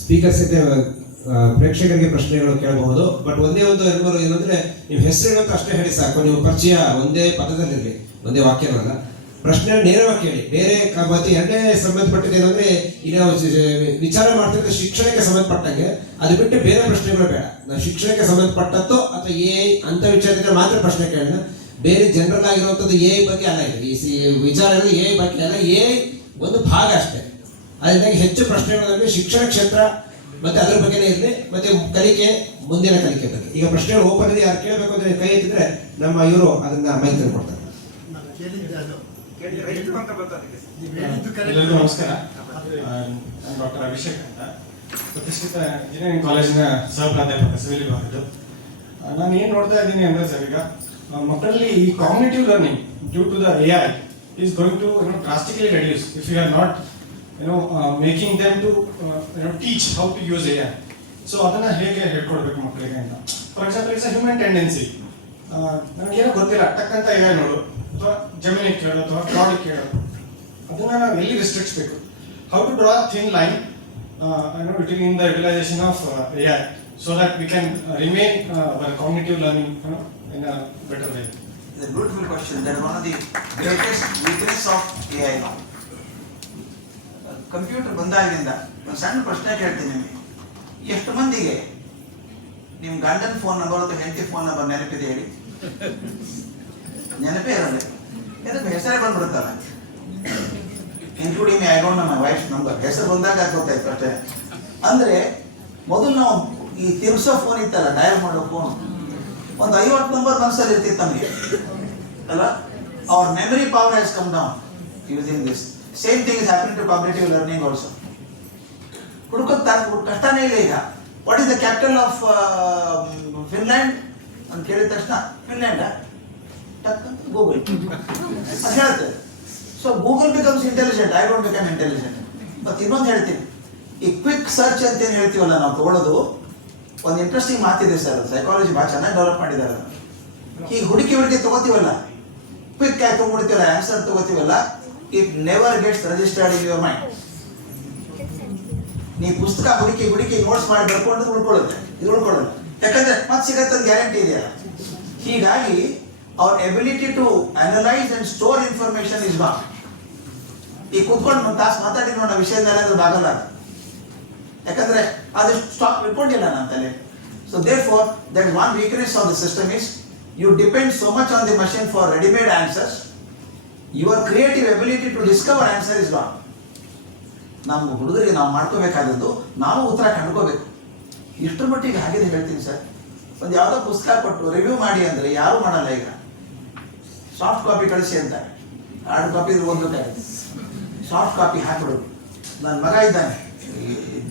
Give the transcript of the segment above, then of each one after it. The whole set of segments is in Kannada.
ಸ್ಪೀಕರ್ಸ್ ಇದೆ ಪ್ರೇಕ್ಷಕರಿಗೆ ಪ್ರಶ್ನೆಗಳು ಕೇಳಬಹುದು. ಬಟ್ ಒಂದೇ ಒಂದು ಎರಡು ಏನಂದ್ರೆ ನೀವು ಹೆಸರು ಹೇಳೋದು ಅಷ್ಟೇ ಹೇಳಿ ಸಾಕು. ನೀವು ಪರಿಚಯ ಒಂದೇ ಪದದಲ್ಲಿರಲಿ, ಒಂದೇ ವಾಕ್ಯನಲ್ಲ. ಪ್ರಶ್ನೆ ನೇರವಾಗಿ ಕೇಳಿ. ಬೇರೆ ಮತ್ತೆ ಎರಡನೇ ಸಂಬಂಧಪಟ್ಟಿದ್ದು ಏನಂದ್ರೆ ಈಗ ನಾವು ವಿಚಾರ ಮಾಡ್ತಿದ್ರೆ ಶಿಕ್ಷಣಕ್ಕೆ ಸಂಬಂಧಪಟ್ಟಂಗೆ, ಅದು ಬಿಟ್ಟು ಬೇರೆ ಪ್ರಶ್ನೆಗಳು ಬೇಡ. ನಾವು ಶಿಕ್ಷಣಕ್ಕೆ ಸಂಬಂಧಪಟ್ಟದ್ದು ಅಥವಾ ಅಂತ ವಿಚಾರದಿಂದ ಮಾತ್ರ ಪ್ರಶ್ನೆ ಕೇಳೋಣ. ಬೇರೆ ಜನರಲ್ ಆಗಿರುವಂಥದ್ದು ಬಗ್ಗೆ ಅಲ್ಲ. ಇದು ಈ ವಿಚಾರಗಳು ಬಗ್ಗೆ ಅಲ್ಲ, ಒಂದು ಭಾಗ ಅಷ್ಟೇ. ಅದರಿಂದಾಗಿ ಹೆಚ್ಚು ಪ್ರಶ್ನೆಗಳಲ್ಲಿ ಶಿಕ್ಷಣ ಕ್ಷೇತ್ರ ಮತ್ತೆ ಅದ್ರ ಬಗ್ಗೆನೇ ಇರಲಿ, ಮತ್ತೆ ಕಲಿಕೆ, ಮುಂದಿನ ಕಲಿಕೆ ಬಗ್ಗೆ. ಈಗ ಪ್ರಶ್ನೆಗಳು ಓಪನ್ ಇದೆ, ಯಾರು ಕೇಳಬೇಕು ಅಂದ್ರೆ ಕೈ ಎತ್ತಿದ್ರೆ ನಮ್ಮ ಇವರು ಅದನ್ನ ಮೈಕ್ ಕೊಡ್ತಾರೆ. ಎಲ್ಲರಿಗೂ ನಮಸ್ಕಾರ. ನಾನು ಡಾಕ್ಟರ್ ಅಭಿಷೇಕ್ ಅಂತ, ಪ್ರತಿಷ್ಠಿತ ಇಂಜಿನಿಯರಿಂಗ್ ಕಾಲೇಜಿನ ಸಹ ಪ್ರಾಧ್ಯಾಪಕ ಸಿವಿಲ್ ವಿಭಾಗದ್ದು. ನಾನು ಏನು ನೋಡ್ತಾ ಇದ್ದೀನಿ ಅಂದ್ರೆ ಸರ್, ಈಗ ಮಕ್ಕಳಲ್ಲಿ ಈ cognitive learning due to the AI is going to drastically reduce if you are not making them to teach how to use AI. So ಅದನ್ನ ಹೇಗೆ ಹೇಳ್ಕೊಡ್ಬೇಕು ಮಕ್ಕಳಿಗೆ ಅಂತ. For example it's a human tendency. ನನಗೇನೋ ಗೊತ್ತಿಲ್ಲ, ಟಕ್ಕಂತ AI ನೋಡು ಅಥವಾ ಜಮಿನಿ ಕೇಳೋ ಅಥವಾ ಕ್ಲೌಡ್ ಕೇಳೋ, ಅದನ್ನ ನಾವು ಎಲ್ಲಿ ರೆಸ್ಟ್ರಿಕ್ಟ್ಸ್ಬೇಕು? How to draw thin line in the utilization of AI so that we can remain our cognitive learning in a better way. It's a beautiful question. That is one of the greatest weakness of AI now. Computer ಬಂದಾಗಿನಿಂದ ಒಂದು ಸಣ್ಣ ಪ್ರಶ್ನೆ ಕೇಳ್ತೀನಿ ನಿಮಗೆ. ಎಷ್ಟು ಮಂದಿಗೆ ನಿಮ್ಮ ಗಂಡನ ಫೋನ್ ನಂಬರ್ ಅಥವಾ ಹೆಂಡತಿ ಫೋನ್ ನಂಬರ್ ನೆನಪಿದೆ ಹೇಳಿ? ನೆನಪೇ ಇರಲ್ಲ. ಇದಕ್ಕೆ ಹೆಸರೇ ಬಂದ್ಬಿಡುತ್ತಲ್ಲ. Including I don't know my wife number. ಹೆಸರು ಬಂದಾಗ ಅದು ಗೊತ್ತಾಯ್ತು ಅಷ್ಟೇ. ಅಂದರೆ ಮೊದಲು ನಾವು ಈ ತಿರ್ಸೋ ಫೋನ್ ಇತ್ತಲ್ಲ, ಡಯಲ್ ಮಾಡೋ ಫೋನ್, ಒಂದು 50 ನಂಬರ್ ಮನಸ್ಸಲ್ಲಿ ಇರ್ತಿತ್ತು ನಮಗೆ ಅಲ್ಲ. Our memory power has come down using this. Same thing is happening to cognitive learning also. ಹುಡುಕೋದು ಕಷ್ಟನೇ ಇಲ್ಲ. ಈಗ what is the capital of Finland ಅಂತ ಕೇಳಿದ ತಕ್ಷಣ ಫಿನ್ಲ್ಯಾಂಡ್ ಟಕ್ ಅಂತ ಗೂಗಲ್ ಅದು ಹೇಳ್ತೇವೆ. So Google becomes intelligent, I don't become intelligent. ಮತ್ತು ಇನ್ನೊಂದು ಹೇಳ್ತೀನಿ, ಈ ಕ್ವಿಕ್ ಸರ್ಚ್ ಅಂತ ಏನು ಹೇಳ್ತೀವಲ್ಲ ನಾವು ತಗೊಳ್ಳೋದು, ಒಂದು ಇಂಟ್ರೆಸ್ಟಿಂಗ್ ಮಾತಿದೆ ಸರ್. ಸೈಕಾಲಜಿ ಭಾಳ ಚೆನ್ನಾಗಿ ಡೆವಲಪ್ ಮಾಡಿದ್ದಾರೆ. ಈಗ ಹುಡುಕಿ ತಗೋತೀವಲ್ಲ, ಕ್ವಿಕ್ ಆಗಿ ತೊಗೊಂಡ್ಬಿಡ್ತೀವಲ್ಲ, ಆನ್ಸರ್ ತಗೋತೀವಲ್ಲ, it never gets registered in your mind. ನೀವು ಪುಸ್ತಕ ಹುಡುಕಿ ನೋಟ್ಸ್ ಮಾಡಿ ಬರ್ಕೊಂಡು ಉಳ್ಕೊಳ್ಳುತ್ತೆ, ಇದು ಉಳ್ಕೊಳ್ಳೋದು. ಯಾಕಂದ್ರೆ ಮತ್ತೆ ಸಿಗತ್ತೆ ಗ್ಯಾರಂಟಿ ಇದೆಯಲ್ಲ. ಹೀಗಾಗಿ ಅವ್ರ ability to analyse and store information is not. ಈ ಕೂತ್ಕೊಂಡು ಒಂದು ತಾಸು ಮಾತಾಡಿ ನೋಡೋ ವಿಷಯದ ಮೇಲೆ ಅದು ಆಗಲ್ಲ. ಯಾಕಂದ್ರೆ ಅದು ಸ್ಟಾಕ್ ಇಟ್ಕೊಂಡಿಲ್ಲ ನನ್ನ ತಲೆ. So therefore that is one weakness of the system is you depend so much on the machine for ready-made answers. Your creative ability to discover answer is gone. ನಮ್ಮ ಹುಡುಗರಿಗೆ ನಾವು ಮಾಡ್ಕೋಬೇಕಾದದ್ದು, ನಾವು ಉತ್ತರ ಕಂಡುಕೋಬೇಕು. ಇಷ್ಟರ ಮಟ್ಟಿಗೆ ಹಾಗೆ ಹೇಳ್ತೀನಿ ಸರ್. ಒಂದು ಯಾವುದೋ ಪುಸ್ತಕ ಕೊಟ್ಟು ರಿವ್ಯೂ ಮಾಡಿ ಅಂದರೆ ಯಾರು ಮಾಡಲ್ಲ. ಈಗ ಸಾಫ್ಟ್ ಕಾಪಿ ಕಳಿಸಿ ಅಂತಾರೆ, ಹಾರ್ಡ್ ಕಾಪಿ ಓದಬೇಕಾಗುತ್ತೆ. ಸಾಫ್ಟ್ ಕಾಪಿ ಹಾಕಿಬಿಡೋದು. ನನ್ನ ಮಗ ಇದ್ದಾನೆ,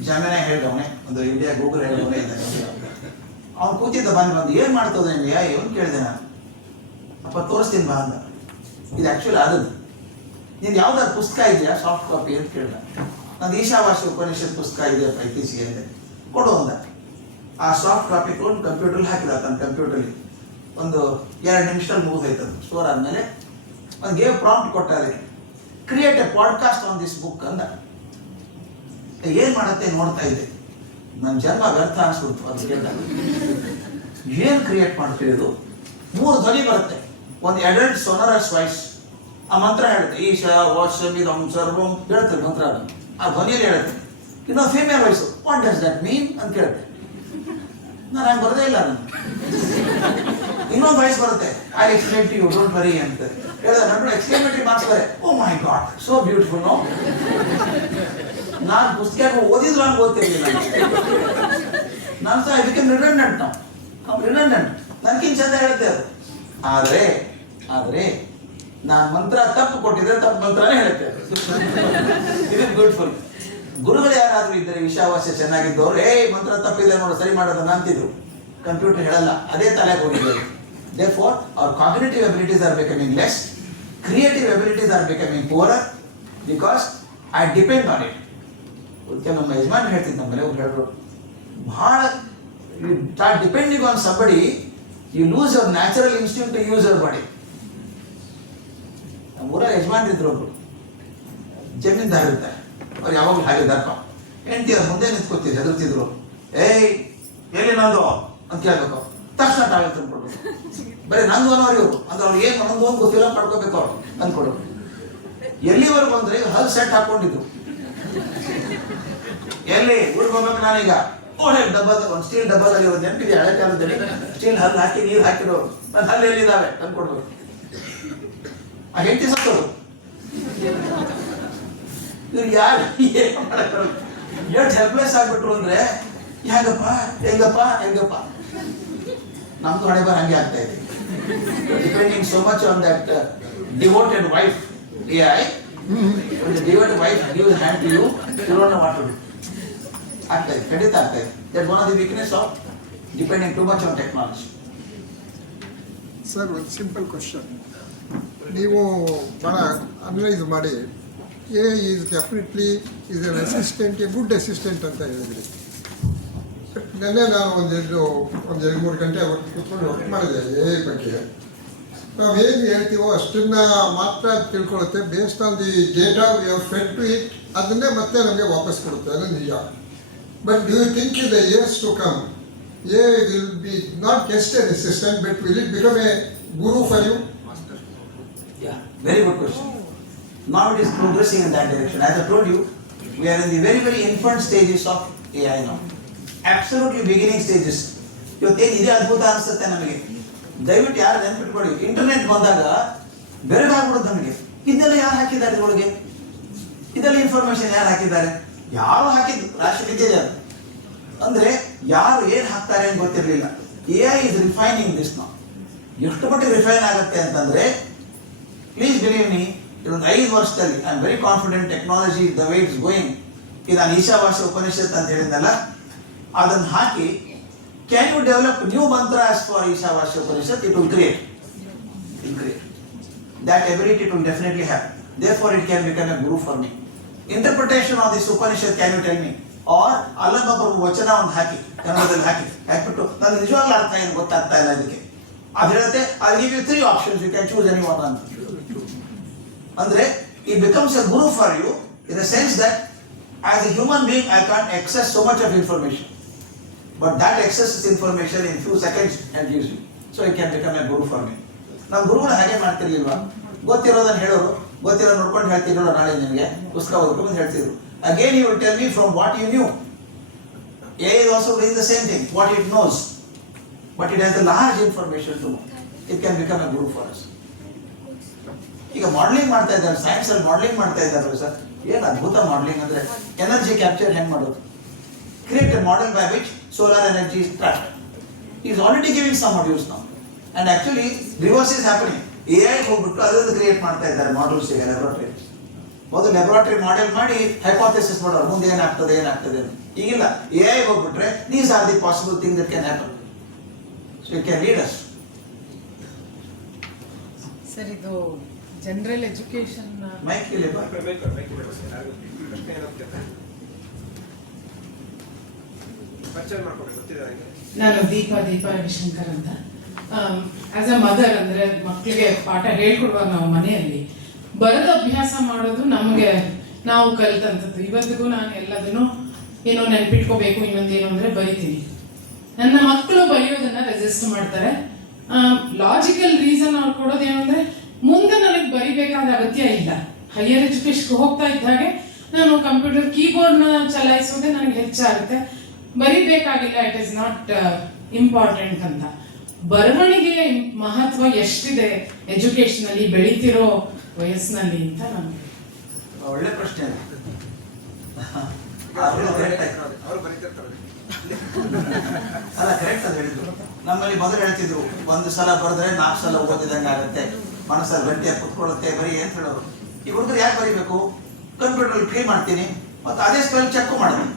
ಜಮಿನಿ ಹೇಳಿದವನೇ, ಒಂದು ಇಂಡಿಯಾ ಗೂಗಲ್ ಹೇಳಿದವನೇ ಇದ್ದಾನೆ. ಅವ್ನು ಕೂತಿದ್ದ ಬಂದು ಏನು ಮಾಡ್ತದೆ ನಿಮಗೆ ಏನು ಕೇಳಿದೆ ನಾನು. ಅಪ್ಪ ತೋರಿಸ್ತೀನಿ ಬಾ ಅಂದ. ಇದು ಆ್ಯಕ್ಚುಲಿ ಆದದ್ದು. ನೀನು ಯಾವ್ದಾದ್ರು ಪುಸ್ತಕ ಇದೆಯಾ ಸಾಫ್ಟ್ ಕಾಪಿ ಅಂತ ಕೇಳಿದ. ನಂದು ಈಶಾವಾಸ್ಯ ಉಪನಿಷತ್ ಪುಸ್ತಕ ಇದೆಯಪ್ಪ ಇತ್ತೀಚೆಗೆ ಅಂದೆ. ಕೊಡು ಅಂದ. ಆ ಸಾಫ್ಟ್ ಕಾಪಿ ತೊಗೊಂಡು ಕಂಪ್ಯೂಟರ್ಲಿ ಹಾಕಿದ. ತನ್ನ ಕಂಪ್ಯೂಟರ್ಲಿ ಒಂದು 2 ನಿಮಿಷದಲ್ಲಿ ಮುಗಿದೈತದು. ಸ್ಟೋರ್ ಆದಮೇಲೆ ಒಂದು ಗೇವ್ ಪ್ರಾಂಪ್ಟ್ ಕೊಟ್ಟ, ಅದಕ್ಕೆ create A podcast on this book ಅಂದ. ಏನು ಮಾಡುತ್ತೆ ನೋಡ್ತಾ ಇದ್ದೆ, ನನ್ನ ಜನ್ಮ ವ್ಯರ್ಥ ಅನ್ಸ್ಬಿಡ್ತು. ಅದು ಕೇಳಿದಾಗ ಏನು ಕ್ರಿಯೇಟ್ ಮಾಡ್ತಿರೋದು? 3 ಧ್ವನಿ ಬರುತ್ತೆ. ಒಂದು ಅಡಲ್ಟ್ ಸೊನರಸ್ ವಾಯ್ಸ್, ಆ ಮಂತ್ರ ಹೇಳುತ್ತೆ, ಈಶಾ ವಾಶ್ಯಮಿದಂ ಸರ್ವಂ ಹೇಳ್ತೇವೆ ಮಂತ್ರ, ಅದು ಆ ಧ್ವನಿಯಲ್ಲಿ ಹೇಳುತ್ತೆ. ಇನ್ನೊಂದು female voice, what does that ಮೀನ್ ಅಂತ ಕೇಳುತ್ತೆ. ನಾನು ಹಂಗೆ ಬರೋದೇ ಇಲ್ಲ. ನಾನು ಇನ್ನೊಂದು ವಾಯ್ಸ್ ಬರುತ್ತೆ, I explain to you don't worry ಅಂತ ಹೇಳಿದ. ನನ್ನ ಎಕ್ಸ್ಪ್ಲೇಮೇಟರಿ ಮಾರ್ಕ್ಸ್ ಬರೆ. Oh my god, so beautiful. No, ನಾನು ಪುಸ್ತಕ ಓದಿದ್ರು ನಾನು ಓದ್ತಿರ್ಲಿಲ್ಲ. ನಾನು ಸಹ ಇದಕ್ಕೆ ರಿಡಂಡೆಂಟ್. ನಾವು ರಿಡಂಡೆಂಟ್, ನನಗಿಂತ ಚಂದ ಹೇಳುತ್ತೆ ಅದು. ಆದರೆ ನಾನು ಮಂತ್ರ ತಪ್ಪು ಕೊಟ್ಟಿದ್ರೆ ತಪ್ಪು ಮಂತ್ರನೇ ಹೇಳುತ್ತೆ. ಇದು ಬ್ಯೂಟಿಫುಲ್. ಗುರುಗಳು ಯಾರಾದ್ರೂ ಇದ್ದಾರೆ ವಿಷಾವಾಸ್ಯ ಚೆನ್ನಾಗಿದ್ದವ್ರು, ಮಂತ್ರ ತಪ್ಪಿದೆ ನೋಡು ಸರಿ ಮಾಡೋದನ್ನ ಅಂತಿದ್ರು. ಕಂಪ್ಯೂಟರ್ ಹೇಳಲ್ಲ, ಅದೇ ತಲೆಗೆ ಹೋಗಿದ್ದಾರೆ. therefore our cognitive abilities are becoming less, creative abilities are becoming poorer because I depend on it. ಅದಕ್ಕೆ ನಮ್ಮ ಯಜಮಾನ್ ಹೇಳ್ತಿದ್ದ, ನಮ್ಮ ಮನೆಯವ್ರು ಹೇಳಿದ್ರು, ಭಾಳ you start depending on somebody, you lose your natural instinct to use your body. ನಮ್ಮ ಊರ ಯಜಮಾನ್ರಿದ್ರು ಒಬ್ರು, ಜಮೀನ್ದಾರ್ ಇರ್ತಾರೆ. ಅವ್ರು ಯಾವಾಗಲೂ ಹಾಗೆ ದರ್ಪ ಹೆಂಡತಿಯವ್ರ ಮುಂದೆ ನಿಂತ್ಕೊತಿದ್ರು, ಹೆದರ್ತಿದ್ರು. ಏಯ್ ಎಲ್ಲಿ ನಂದು ಅಂತ ಕೇಳ್ಬೇಕು. ತಕ್ಷಣ ಟಾಯ್ಲೆಟ್ ತಂದ್ಕೊಡ್ಬೇಕು. ಬರೀ ನಂದು ಅನ್ನೋರು ಇವರು ಅಂದ್ರೆ ಅವ್ರು ಏನು ನಂದು ಅಂತ ಗೊತ್ತಿಲ್ಲ, ಪಡ್ಕೋಬೇಕು ಅವ್ರು ಅಂದ್ಕೊಡ್ಬೇಕು. ಎಲ್ಲಿವರೆಗೂ ಅಂದ್ರೆ ಹಲ್ ಸೆಟ್ ಹಾಕೊಂಡಿದ್ರು. ಎಲ್ಲಿ ಊರಿಗೆ ಹೋಗ್ಬೇಕು ನಾನೀಗ, ಓಡೇ ಡಬ್ಬದ ಒಂದು ಸ್ಟೀಲ್ ಡಬ್ಬದಲ್ಲಿ ಒಂದು ನೆನಪಿದೆ, ಹಳೆ ಕಾಲದಲ್ಲಿ ಸ್ಟೀಲ್ ಹಲ್ಲು ಹಾಕಿ ನೀರು ಹಾಕಿರೋರು, ನನ್ನ ಹಲ್ಲು ಎಲ್ಲಿದ್ದಾವೆ ಅಂದ್ಕೊಡ್ಬೇಕು. ಆ ಹೆಂಡತಿ ಸತ್ತೋರು. ಇವ್ರು ಯಾರು ಏನು ಮಾಡಕ್ಕೆ ಎಷ್ಟು ಹೆಲ್ಪ್ಲೆಸ್ ಆಗ್ಬಿಟ್ರು ಅಂದ್ರೆ ಹೆಂಗಪ್ಪ ಹೆಂಗಪ್ಪ ಹೆಂಗಪ್ಪ. ನಮ್ದು ಹಣೆ ಬರ ಹಂಗೆ ಆಗ್ತಾ ಇದೆ. Depending so much on that devoted wife. AI, when the devoted wife gives hand to you, you don't know what to do. ಆಗ್ತಾ ಇದೆ, ಖಂಡಿತ ಆಗ್ತಾ ಇದೆ. That's one of the weakness of depending too much on technology. Sir, ಒಂದು ಸಿಂಪಲ್ ಕ್ವಶನ್. ನೀವು ಭಾಳ ಅನಲೈಸ್ ಮಾಡಿ A is definitely is N assistant, A good assistant ಅಂತ ಹೇಳಿದ್ರಿ. ನೆನ್ನೆ ನಾನು ಒಂದು 2-3 ಗಂಟೆ ಕೂತ್ಕೊಂಡು ವರ್ಕ್ ಮಾಡಿದೆ ಎ ಬಗ್ಗೆ. ನಾವು ಹೇಗೆ ಹೇಳ್ತೀವೋ ಅಷ್ಟನ್ನು ಮಾತ್ರ ತಿಳ್ಕೊಳ್ಳುತ್ತೆ. Based on the data we have fed to it, ಅದನ್ನೇ ಮತ್ತೆ ನಮಗೆ ವಾಪಸ್ ಕೊಡುತ್ತೆ, ಅದು ನಿಜ. But do you think in the years to come AI will be not just an assistant, but will it become a guru for you? Yeah, very good question. Now it is progressing in that direction. As I told you, we are in the very, very infant stages of AI now. Absolutely beginning stages. ಇವತ್ತೇನು ಇದೇ ಅದ್ಭುತ ಅನಿಸುತ್ತೆ ನಮಗೆ. ದಯವಿಟ್ಟು ಯಾರು ನೆನ್ಪಿಟ್ಕೊಳ್ಳಿ, ಇಂಟರ್ನೆಟ್ ಬಂದಾಗ ಬೆರಗಾಗ್ಬಿಡೋದು ನಮಗೆ. ಇದೆಲ್ಲ ಯಾರು ಹಾಕಿದ್ದಾರೆ ಇದರೊಳಗೆ? ಇದೆಲ್ಲ ಇನ್ಫಾರ್ಮೇಶನ್ ಯಾರು ಹಾಕಿದ್ದಾರೆ? ಯಾರು ಹಾಕಿದ್ದು ರಾಶಿ ಬಿದ್ದಿದೆ ಅದು. ಅಂದ್ರೆ ಯಾರು ಏನು ಹಾಕ್ತಾರೆ ಅಂತ ಗೊತ್ತಿರಲಿಲ್ಲ. AI is refining this now. ಎಷ್ಟು ಮಟ್ಟಿಗೆ ರಿಫೈನ್ ಆಗುತ್ತೆ ಅಂತಂದ್ರೆ, ಪ್ಲೀಸ್ ಬಿಲೀವ್ ಮೀ, ಇದೊಂದು 5 ವರ್ಷದಲ್ಲಿ I am very confident technology the way it's going. ಇದು ನಾನು ಈಶಾವಾಸ್ಯ ಉಪನಿಷತ್ ಅಂತ ಹೇಳಿದ್ನಲ್ಲ, ಅದನ್ನು ಹಾಕಿ can you develop new mantras for Ishavasya Upanishad, it will create. That ability it will definitely have. Therefore it can become a guru for me. Interpretation of this Upanishad, can you tell me? Or ಅಲ್ಲೊಬ್ಬರು ವಚನ ಒಂದು ಹಾಕಿ ಕನ್ನಡದಲ್ಲಿ ಹಾಕಿಬಿಟ್ಟು ನನಗೆ ನಿಜವಾಗ್ಲೂ ಅರ್ಥ ಏನು ಗೊತ್ತಾಗ್ತಾ ಇಲ್ಲ ಇದಕ್ಕೆ ಅದು ಹೇಳುತ್ತೆ, I'll give you 3 options, you can choose any one ಅಂತ. ಅಂದ್ರೆ it becomes a guru for you in the sense that as a human being I can't access so much of information, but that accesses information in few seconds and gives you. So it can become a guru for me. ನಮ್ಮ ಗುರುಗಳು ಹಾಗೆ ಮಾಡ್ತಿರ್ಲಿಲ್ವಾ? ಗೊತ್ತಿರೋದನ್ನ ಹೇಳೋರು, ಗೊತ್ತಿರೋ ನೋಡ್ಕೊಂಡು ಹೇಳ್ತಿದ್ರು, ನಾಳೆ ನಿಮಗೆ ಪುಸ್ತಕ ಓದ್ಕೊಂಡು ಹೇಳ್ತಿದ್ರು. Again he will tell me from what you knew. AI is also doing the same thing, what it knows, but it has a large information to know. It can become a guru for us. ಈಗ ಮಾಡಲಿಂಗ್ ಮಾಡ್ತಾ ಇದ್ದಾರೆ, ಸೈನ್ಸ್ ಅಲ್ಲಿ ಮಾಡಲಿಂಗ್ ಮಾಡ್ತಾ ಇದ್ದಾರೆ ಸರ್. ಏನು ಅದ್ಭುತ ಮಾಡಲಿಂಗ್ ಅಂದ್ರೆ, ಎನರ್ಜಿ ಕ್ಯಾಪ್ಚರ್ ಹೆಂಗ್ ಮಾಡೋದು. Create a model by which solar energy is trapped. He is already giving some modules now. And actually reverse is happening. AI ಹೋಗ್ಬಿಟ್ಟು ಅದನ್ನು ಕ್ರಿಯೇಟ್ ಮಾಡ್ತಾ ಇದ್ದಾರೆ ಮಾಡಲ್ಸ್ ಈಗ ಲ್ಯಾಬೊರೇಟರಿ. ಮೊದಲು ಲ್ಯಾಬೊರೇಟರಿ ಮಾಡೆಲ್ ಮಾಡಿ ಹೈಪೋಥೆಸಿಸ್ ಮಾಡೋರು, ಮುಂದೆ ಏನಾಗ್ತದೆ ಅಂತ. ಈಗಿಲ್ಲ, AI ಹೋಗ್ಬಿಟ್ರೆ these are the possible thing that can happen. So it can lead us. Sir, ಇದು ಜನರಲ್ ಎಜುಕೇಶನ್ ಮೈಕ್ ಇಲ್ಲಿ ಬಾ. ನಾನು ದೀಪಾ ರವಿಶಂಕರ್ ಅಂತ. ಆಸ್ ಅ ಮದರ್, ಅಂದ್ರೆ ಮಕ್ಕಳಿಗೆ ಪಾಠ ಹೇಳ್ಕೊಡುವಾಗ ನಾವು ಮನೆಯಲ್ಲಿ ಬರೆದು ಅಭ್ಯಾಸ ಮಾಡೋದು ನಮಗೆ ನಾವು ಕಲಿತಂಥದ್ದು. ಇವತ್ತಿಗೂ ನಾನು ಎಲ್ಲದನ್ನು ಏನೋ ನೆನ್ಪಿಟ್ಕೋಬೇಕು, ಇನ್ನೊಂದೇನು ಅಂದ್ರೆ ಬರಿತೀನಿ. ನನ್ನ ಮಕ್ಕಳು ಬರೆಯೋದನ್ನ ರೆಸಿಸ್ಟ್ ಮಾಡ್ತಾರೆ. ಲಾಜಿಕಲ್ ರೀಸನ್ ಅವ್ರು ಕೊಡೋದೇನು ಅಂದ್ರೆ, ಮುಂದೆ ನನಗೆ ಬರಿಬೇಕಾದ ಅಗತ್ಯ ಇಲ್ಲ. ಹೈಯರ್ ಎಜುಕೇಶನ್ಗೆ ಹೋಗ್ತಾ ಇದ್ದ ಹಾಗೆ ನಾನು ಕಂಪ್ಯೂಟರ್ ಕೀಬೋರ್ಡ್ನ ಚಲಾಯಿಸೋದೇ ನನಗೆ ಹೆಚ್ಚಾಗುತ್ತೆ, ಬರಿಬೇಕಾಗಿಲ್ಲ, ಇಟ್ ಇಸ್ ನಾಟ್ ಇಂಪಾರ್ಟೆಂಟ್ ಅಂತ. ಬರವಣಿಗೆ ಮಹತ್ವ ಎಷ್ಟಿದೆ ಎಜುಕೇಶನ್ ಅಲ್ಲಿ ಬೆಳೀತಿರೋ ವಯಸ್ಸಿನಲ್ಲಿ ಅಂತ ನಮ್ಗೆ ಒಳ್ಳೆ ಪ್ರಶ್ನೆ. ಅಲ್ಲ, ಕರೆಕ್ಟ್ ಅದು ಹೇಳಿದ್ರು. ನಮ್ಮಲ್ಲಿ ಮೊದಲು ಹೇಳ್ತಿದ್ರು, 1 ಸಲ ಬರೆದ್ರೆ 4 ಸಲ ಓದಿದಂಗೆ ಆಗುತ್ತೆ, ಮನಸ್ಸಲ್ಲಿ ಗಂಟೆ ಕುತ್ಕೊಳ್ಳುತ್ತೆ, ಬರೀ ಅಂತ ಹೇಳೋರು. ಈ ಹುಡುಗರು ಯಾಕೆ ಬರೀಬೇಕು? ಕಂಪ್ಯೂಟರ್ ಕ್ಲೀ ಮಾಡ್ತೀನಿ ಮತ್ತು ಅದೇ ಸ್ಪೆಲ್ ಚೆಕ್ ಮಾಡ್ತೀನಿ.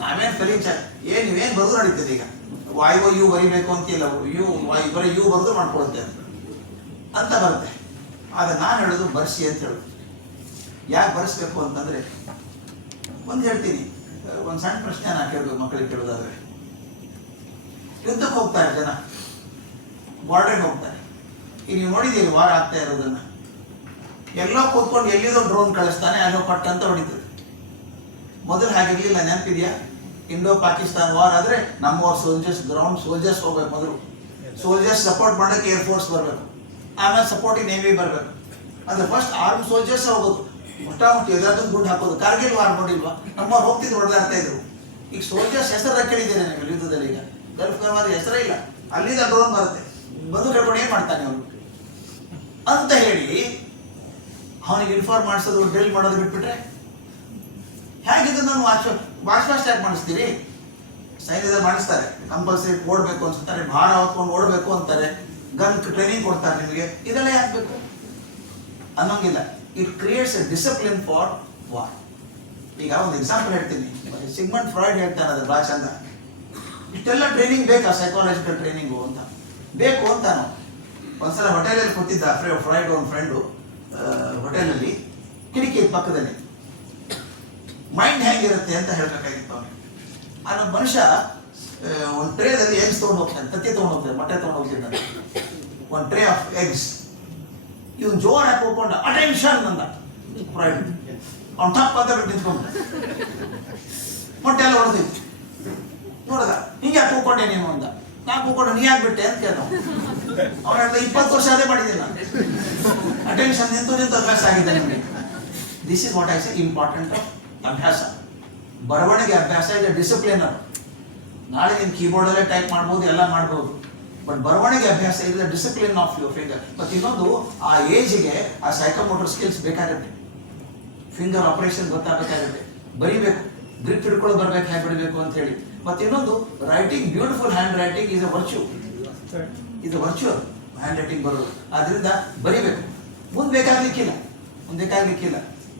ನಾವೇನು ಸ್ಪೆಲ್ಲಿಂಗ್ ಚೆಕ್ ನೀವೇನು ಬರೆದು ನಡೀತದೆ. ಈಗ YOU ಬರೀಬೇಕು ಅಂತಿಲ್ಲ, ಬರೀ ಯು ಬರೆದು ಮಾಡ್ಕೊಳುತ್ತೆ ಅಂತ ಬರುತ್ತೆ. ಆದರೆ ನಾನು ಹೇಳೋದು ಬರ್ಸಿ ಅಂತ ಹೇಳೋದು. ಯಾಕೆ ಬರೆಸ್ಬೇಕು ಅಂತಂದರೆ, ಒಂದು ಹೇಳ್ತೀನಿ, ಒಂದು ಸಣ್ಣ ಪ್ರಶ್ನೆ ನಾನು ಕೇಳಬೇಕು ಮಕ್ಕಳಿಗೆ ಕೇಳೋದಾದ್ರೆ, ಯುದ್ಧಕ್ಕೆ ಹೋಗ್ತಾರೆ ಜನ, ಬಾರ್ಡರ್ಗೆ ಹೋಗ್ತಾರೆ. ಈಗ ನೀವು ನೋಡಿದ್ದೀರಿ ವಾರ ಆಗ್ತಾ ಇರೋದನ್ನ, ಎಲ್ಲೋ ಕೂತ್ಕೊಂಡು ಎಲ್ಲಿದೋ ಡ್ರೋನ್ ಕಳಿಸ್ತಾನೆ, ಅಲ್ಲೋ ಪಟ್ಟ ಅಂತ ಹೊಡಿತದೆ. ಮೊದಲು ಹಾಗಿರ್ಲಿಲ್ಲ, ನೆನಪಿದೆಯಾ? ಇಂಡೋ ಪಾಕಿಸ್ತಾನ್ ವಾರ್ ಆದ್ರೆ ನಮ್ಮವ್ರ ಸೋಲ್ಜರ್ಸ್, ಗ್ರೌಂಡ್ ಸೋಲ್ಜರ್ಸ್ ಹೋಗ್ಬೇಕು ಮೊದಲು. ಸೋಲ್ಜರ್ಸ್ ಸಪೋರ್ಟ್ ಮಾಡೋಕೆ ಏರ್ ಫೋರ್ಸ್ ಬರಬೇಕು, ಆಮೇಲೆ ಸಪೋರ್ಟಿಂಗ್ ನೇವಿ ಬರಬೇಕು. ಅಂದ್ರೆ ಫಸ್ಟ್ ಆರ್ಮ್ ಸೋಲ್ಜರ್ಸ್ ಹೋಗೋದು, ಮುಟ್ಟಾಮುಟ್ಟಿ ಎದುರಾದ್ರು ಗುಂಡು ಹಾಕೋದು. ಕಾರ್ಗಿಲ್ ವಾರ್ ನೋಡಿಲ್ವಾ? ನಮ್ಮವ್ರು ಹೋಗ್ತಿದ್ರು, ಹೊಡೆದಾಡ್ತಾ ಇದ್ರು. ಈಗ ಸೋಲ್ಜರ್ಸ್ ಹೆಸರು ಕೇಳಿದ್ದೇನೆ ನೀವು ಯುದ್ಧದಲ್ಲಿ. ಈಗ ಗಲ್ಫ್ ವಾರ್ ಹೆಸರೇ ಇಲ್ಲ, ಅಲ್ಲಿಂದ ಡ್ರೋನ್ ಬರುತ್ತೆ, ಬಂದು ಹೇಳ್ಕೊಂಡು ಏನ್ ಮಾಡ್ತಾನೆ ಅವನು ಅಂತ ಹೇಳಿ ಅವನಿಗೆ ಇನ್ಫಾರ್ಮ್ ಮಾಡಿಸೋದು, ಡ್ರಿಲ್ ಮಾಡೋದು ಬಿಟ್ಬಿಟ್ರೆ ಹೇಗಿದ್ದು ನಾನು ವಾಚ್ ಫಾಸ್ಟ್ ಯಾಕೆ ಮಾಡಿಸ್ತೀರಿ? ಸೈನ್ಯದಲ್ಲಿ ಮಾಡಿಸ್ತಾರೆ, ಕಂಪಲ್ಸರಿ ಓಡಬೇಕು ಅನ್ಸುತ್ತಾರೆ, ಭಾರ ಹೊತ್ಕೊಂಡು ಓಡಬೇಕು ಅಂತಾರೆ, ಗನ್ ಟ್ರೈನಿಂಗ್ ಕೊಡ್ತಾರೆ ನಿಮಗೆ. ಇದೆಲ್ಲ ಯಾಕೆ ಬೇಕು ಅನ್ನೋಂಗಿಲ್ಲ. It creates A discipline for war. ಈಗ ಒಂದು ಎಕ್ಸಾಂಪಲ್ ಹೇಳ್ತೀನಿ, ಸಿಗ್ಮಂಡ್ ಫ್ರಾಯ್ಡ್ ಹೇಳ್ತಾನೆ, ಅದು ಭಾಳ ಚಂದ. ಇಷ್ಟೆಲ್ಲ ಟ್ರೈನಿಂಗ್ ಬೇಕಾ, ಸೈಕಾಲಜಿಕಲ್ ಟ್ರೈನಿಂಗು ಅಂತ ಬೇಕು ಅಂತಾನು. ಒಂದ್ಸಲ ಹೋಟೆಲಲ್ಲಿ ಕೂತಿದ್ದ ಫ್ರಾಯ್ಡ್, ಒಂದು ಫ್ರೆಂಡು ಹೋಟೆಲಲ್ಲಿ, ಕಿಟಕಿ ಪಕ್ಕದಲ್ಲಿ. ಮೈಂಡ್ ಹೆಂಗಿರುತ್ತೆ ಅಂತ ಹೇಳ್ಬೇಕಾಗಿತ್ತು ಅವನಿಗೆ. ಆ ನಮ್ಮ ಮನುಷ್ಯ ಒಂದು ಟ್ರೇದಲ್ಲಿ ಎಗ್ಸ್ ತೊಗೊಂಡು ಹೋಗ್ತಾನೆ, ತತ್ತಿ ತೊಗೊಂಡು ಹೋಗ್ತಾನೆ, ಮೊಟ್ಟೆ ತೊಗೊಂಡು ಹೋಗ್ತಿದ್ದಾನೆ, ಒಂದು ಟ್ರೇ ಆಫ್ ಎಗ್ಸ್. ಇವನು ಜೋರ್ ಹಾಕಿ ಹೋಗ್ಕೊಂಡ, ಅಟೆನ್ಷನ್ ಅಂದ ಫ್ರಾಯ್ಡ್. ಅವ್ನು ಟಪ್ ಅಂತ ಬಿಟ್ಟು ನಿಂತ್ಕೊಂಡ, ಮೊಟ್ಟೆ ಎಲ್ಲ ಹೊಡೆದಿತ್ತು. ನೋಡದ, ಹಿಂಗೆ ಯಾಕೆ ಕೂಕೊಂಡೆ ನೀನು ಅಂದ. ನಾ ಕೂಕೊಂಡೆ, ನೀ ಯಾಕೆ ಬಿಟ್ಟೆ ಅಂತ ಕೇಳ. ಅವ್ನು ಹೇಳ್ದ, 20 ವರ್ಷ ಅದೇ ಮಾಡಿದ್ದೀನಿ ನಾನು, ಅಟೆನ್ಷನ್ ನಿಂತು ನಿಂತು ಅಭ್ಯಾಸ ಆಗಿದೆ ನನಗೆ. This is what I say important of ಅಭ್ಯಾಸ. ಬರವಣಿಗೆ ಅಭ್ಯಾಸ ಇದೆ ಡಿಸಿಪ್ಲಿನ್. ನಾಳೆ ನೀನು ಕೀಬೋರ್ಡಲ್ಲೇ ಟೈಪ್ ಮಾಡ್ಬೋದು, ಎಲ್ಲ ಮಾಡ್ಬೋದು, ಬಟ್ ಬರವಣಿಗೆ ಅಭ್ಯಾಸ ಇದೆ ಡಿಸಿಪ್ಲಿನ್ ಆಫ್ ಯುವರ್ ಫಿಂಗರ್. ಮತ್ತು ಇನ್ನೊಂದು, ಆ ಏಜ್ಗೆ ಆ ಸೈಕೋಮೋಟರ್ ಸ್ಕಿಲ್ಸ್ ಬೇಕಾಗುತ್ತೆ, ಫಿಂಗರ್ ಆಪರೇಷನ್ ಗೊತ್ತಾಗಬೇಕಾಗುತ್ತೆ, ಬರಿಬೇಕು, ಗ್ರಿಪ್ ಹಿಡ್ಕೊಳ್ಳೋ ಬರ್ಬೇಕು, ಹೇಗೆ ಬರಿಬೇಕು ಅಂತ ಹೇಳಿ. ಮತ್ತು ಇನ್ನೊಂದು, writing, beautiful hand writing is a virtue. ಇದು ವರ್ಚ್ಯೂ ಹ್ಯಾಂಡ್ ರೈಟಿಂಗ್ ಬರೋದು. ಆದ್ರಿಂದ ಬರಿಬೇಕು. ಮುಂದೆ ಬೇಕಾಗ್ಲಿಕ್ಕಿಲ್ಲ.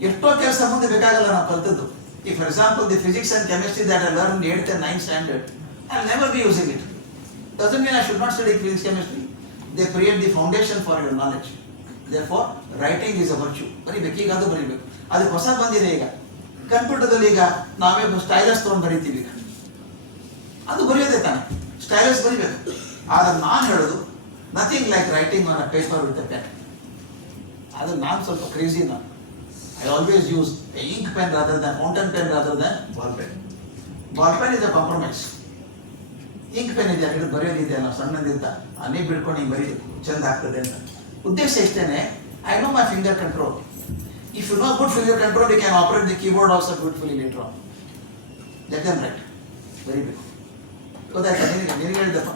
ಎಷ್ಟೋ ಕೆಲಸ ಮುಂದೆ ಬೇಕಾಗಲ್ಲ ನಾವು ಕಲ್ತದ್ದು. ಈಗ for example the physics and chemistry that I learn in 8th and 9th standard, I will never be using it. Doesn't mean I should not study physics, chemistry. They create the foundation for your knowledge. Therefore, writing is a virtue. ಬರಿಬೇಕು, ಈಗ ಅದು ಬರಿಬೇಕು. ಅದಕ್ಕೆ ಹೊಸ ಬಂದಿದೆ ಈಗ ಕಂಪ್ಯೂಟರ್ದಲ್ಲಿ. ಈಗ ನಾವೇ ಸ್ಟೈಲಸ್ ತೊಗೊಂಡು ಬರಿತೀವಿ, ಈಗ ಅದು ಬರೆಯೋದೇ ತಾನೆ, ಸ್ಟೈಲಸ್ ಬರಿಬೇಕು. ಆದ್ರೆ ನಾನು ಹೇಳೋದು, nothing like writing on a paper with a pen. ಅದು ನಾನು ಸ್ವಲ್ಪ ಕ್ರೇಜಿ. ನಾನು I always use ink pen rather than fountain pen rather than ball pen. Ball pen is a compromise. Ink pen ಇದೆ, ಹಿಡಿದು ಬರೆಯೋದಿದೆ ಅಲ್ಲ ಸಣ್ಣದಿಂದ, ಅನೇ ಬಿಡ್ಕೊಂಡು ಹಿಂಗೆ ಬರೀಬೇಕು, ಚಂದ ಆಗ್ತದೆ ಅಂತ. ಉದ್ದೇಶ ಇಷ್ಟೇನೆ, I know my finger control. If you know good finger control, you can operate the keyboard also beautifully later on. Let them write, ಬರೀಬೇಕು. ಗೊತ್ತಾಯ್ತಾ ನಿನಗೆ ಹೇಳಿದಪ್ಪ.